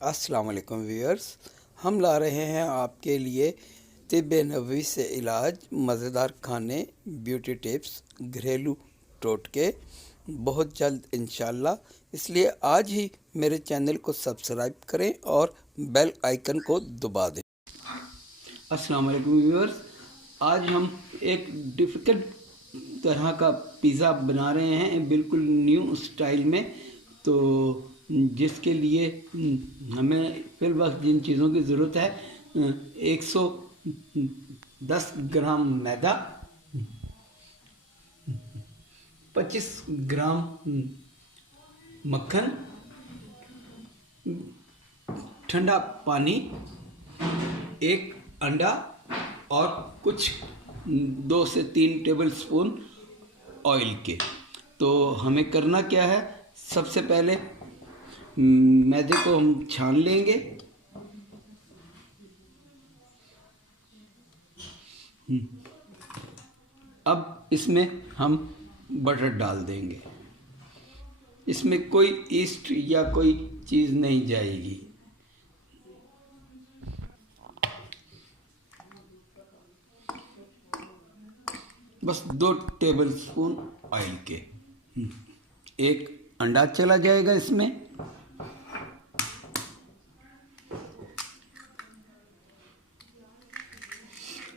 अस्सलाम वालेकुम व्यूअर्स, हम ला रहे हैं आपके लिए तिब्बे नबवी से इलाज, मज़ेदार खाने, ब्यूटी टिप्स, घरेलू टोटके बहुत जल्द इंशाल्लाह। इसलिए आज ही मेरे चैनल को सब्सक्राइब करें और बेल आइकन को दबा दें। अस्सलाम वालेकुम व्यूअर्स, आज हम एक डिफ़िकल्ट तरह का पिज़्ज़ा बना रहे हैं, बिल्कुल न्यू स्टाइल में। तो जिसके लिए हमें फिल वक्त जिन चीज़ों की ज़रूरत है, 110 ग्राम मैदा, 25 ग्राम मक्खन, ठंडा पानी, एक अंडा और कुछ 2 से 3 टेबल स्पून ऑयल के। तो हमें करना क्या है, सबसे पहले मैदे को हम छान लेंगे। अब इसमें हम बटर डाल देंगे। इसमें कोई ईस्ट या कोई चीज़ नहीं जाएगी। बस 2 टेबल स्पून ऑयल के। एक अंडा चला जाएगा इसमें।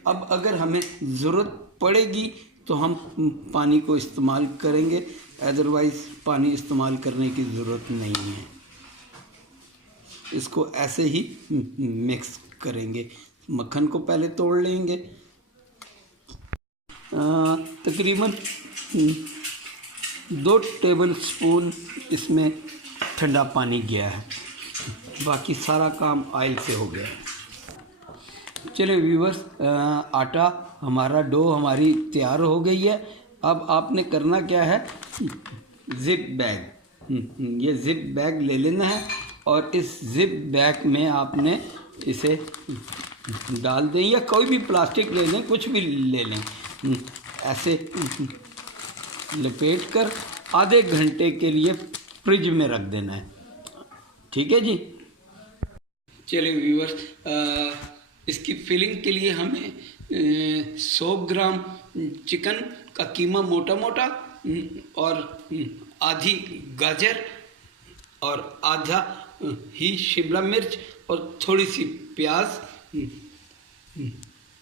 अब अगर हमें ज़रूरत पड़ेगी तो हम पानी को इस्तेमाल करेंगे, अदरवाइज़ पानी इस्तेमाल करने की ज़रूरत नहीं है। इसको ऐसे ही मिक्स करेंगे। मक्खन को पहले तोड़ लेंगे। तकरीबन 2 टेबल स्पून इसमें ठंडा पानी गया है, बाकी सारा काम ऑयल से हो गया है। चलिए व्यूअर्स, आटा हमारा डो हमारी तैयार हो गई है। अब आपने करना क्या है, ज़िप बैग, ये ज़िप बैग ले लेना है और इस ज़िप बैग में आपने इसे डाल दें, या कोई भी प्लास्टिक ले लें, कुछ भी ले लें। ऐसे लपेट कर आधे घंटे के लिए फ्रिज में रख देना है। ठीक है जी। चलिए व्यूअर्स, इसकी फिलिंग के लिए हमें 100 ग्राम चिकन का कीमा मोटा मोटा, और आधी गाजर और आधा ही शिमला मिर्च और थोड़ी सी प्याज,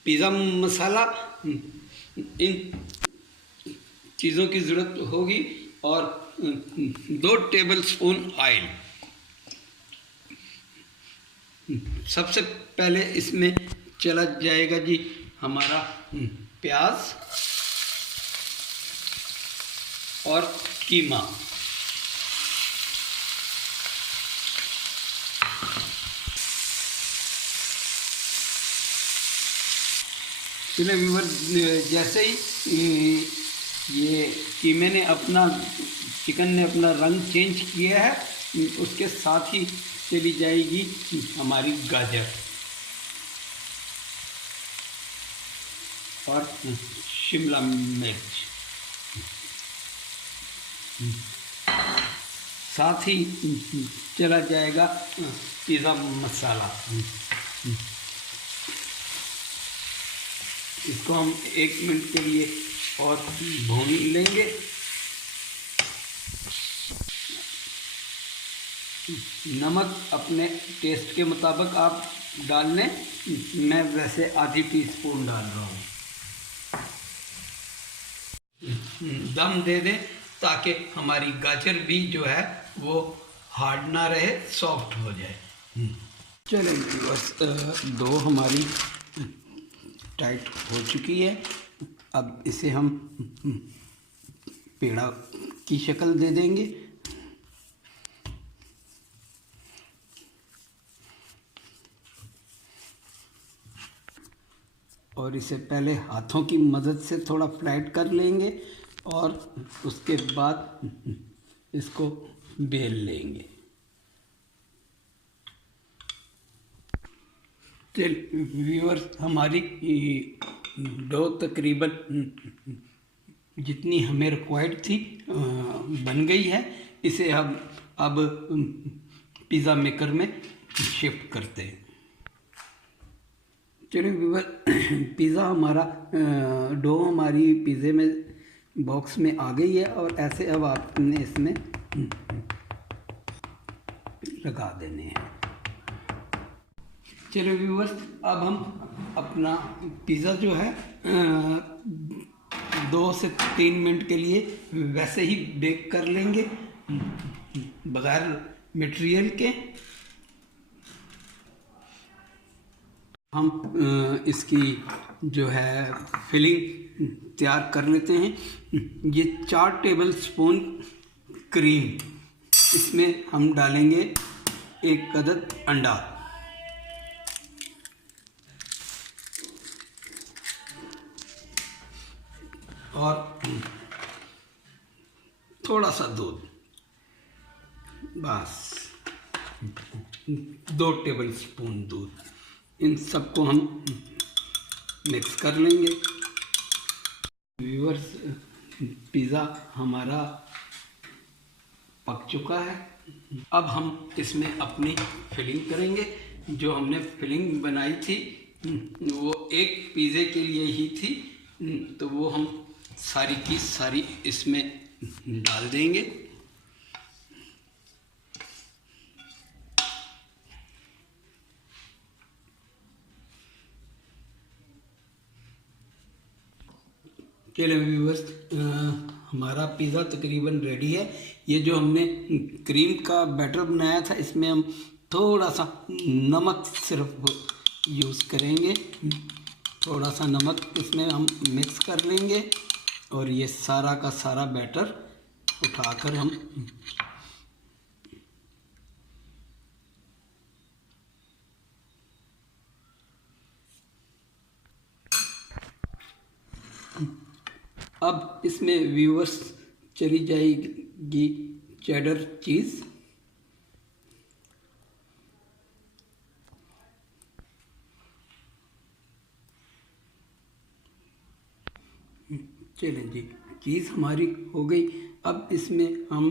पिज़्ज़ा मसाला, इन चीज़ों की ज़रूरत होगी, और 2 टेबल स्पून ऑयल। सबसे पहले इसमें चला जाएगा जी हमारा प्याज और कीमा। चलिए व्यूअर, जैसे ही ये कीमे ने चिकन ने अपना रंग चेंज किया है, उसके साथ ही चली जाएगी हमारी गाजर और शिमला मिर्च। साथ ही चला जाएगा पिज़्ज़ा मसाला। इसको हम 1 मिनट के लिए और भून लेंगे। नमक अपने टेस्ट के मुताबिक आप डाल लें। मैं वैसे आधी टीस्पून डाल रहा हूँ। दम दे दें ताकि हमारी गाजर भी जो है वो हार्ड ना रहे, सॉफ्ट हो जाए। चलिए बस, दो हमारी टाइट हो चुकी है। अब इसे हम पेड़ा की शक्ल दे देंगे। और इसे पहले हाथों की मदद से थोड़ा फ्लैट कर लेंगे और उसके बाद इसको बेल लेंगे। चलिए व्यूअर्स, हमारी डो तकरीबन जितनी हमें रिक्वायर्ड थी बन गई है। इसे हम अब पिज़्ज़ा मेकर में शिफ्ट करते हैं। चलिए व्यूअर, पिज़्ज़ा हमारा डो हमारी पिज़्ज़े में बॉक्स में आ गई है और ऐसे अब आपने इसमें लगा देने हैं। चलिए व्यूअर्स, अब हम अपना पिज़्ज़ा जो है 2 से 3 मिनट के लिए वैसे ही बेक कर लेंगे बगैर मटेरियल के। हम इसकी जो है फिलिंग तैयार कर लेते हैं। ये 4 टेबल स्पून क्रीम, इसमें हम डालेंगे 1 अदद अंडा और थोड़ा सा दूध, बस 2 टेबल स्पून दूध। इन सबको हम मिक्स कर लेंगे। व्यूअर्स, पिज़्ज़ा हमारा पक चुका है। अब हम इसमें अपनी फिलिंग करेंगे। जो हमने फिलिंग बनाई थी वो एक पिज़्ज़े के लिए ही थी, तो वो हम सारी की सारी इसमें डाल देंगे। चलिए व्यूअर्स, हमारा पिज़्ज़ा तकरीबन रेडी है। ये जो हमने क्रीम का बैटर बनाया था, इसमें हम थोड़ा सा नमक सिर्फ यूज़ करेंगे। थोड़ा सा नमक इसमें हम मिक्स कर लेंगे और ये सारा का सारा बैटर उठाकर हम अब इसमें व्यूअर्स चली जाएगी चेडर चीज़। चलें जी, चीज़ हमारी हो गई। अब इसमें हम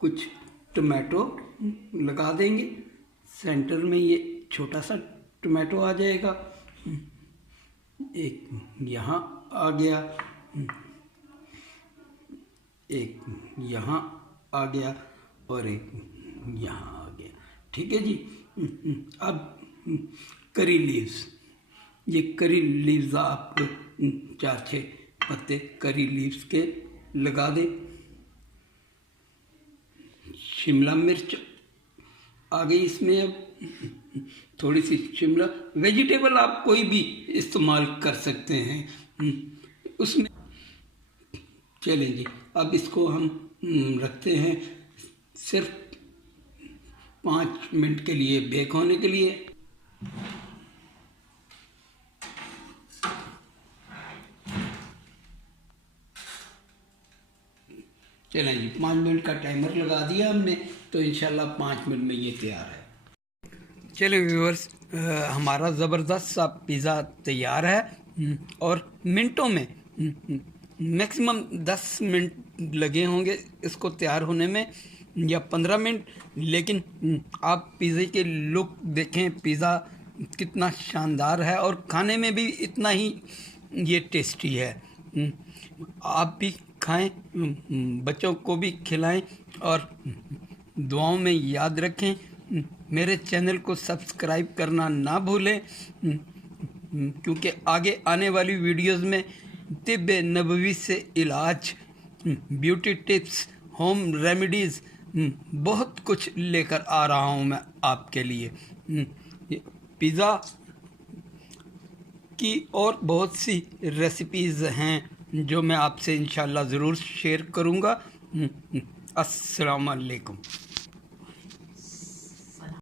कुछ टमाटो लगा देंगे। सेंटर में ये छोटा सा टमाटो आ जाएगा, एक यहाँ आ गया, एक यहाँ आ गया और एक यहाँ आ गया। ठीक है जी। अब करी लीव्स, ये करी लीव्स आप 4-6 पत्ते करी लीव्स के लगा दें। शिमला मिर्च आ गई इसमें। अब थोड़ी सी शिमला, वेजिटेबल आप कोई भी इस्तेमाल कर सकते हैं उसमें। चलें जी, अब इसको हम रखते हैं सिर्फ 5 मिनट के लिए बेक होने के लिए। चलें जी, 5 मिनट का टाइमर लगा दिया हमने, तो इंशाल्लाह 5 मिनट में ये तैयार है। चलिए व्यूअर्स, हमारा ज़बरदस्त सा पिज़्ज़ा तैयार है और मिनटों में, मैक्सिमम 10 मिनट लगे होंगे इसको तैयार होने में या 15 मिनट। लेकिन आप पिज़्ज़े के लुक देखें, पिज़्ज़ा कितना शानदार है और खाने में भी इतना ही ये टेस्टी है। आप भी खाएं, बच्चों को भी खिलाएं और दुआओं में याद रखें। मेरे चैनल को सब्सक्राइब करना ना भूलें, क्योंकि आगे आने वाली वीडियोस में तिब्ब नबवी से इलाज, ब्यूटी टिप्स, होम रेमेडीज़, बहुत कुछ लेकर आ रहा हूँ मैं आपके लिए। पिज़्ज़ा की और बहुत सी रेसिपीज़ हैं जो मैं आपसे इंशाल्लाह ज़रूर शेयर करूँगा। अस्सलाम वालेकुम।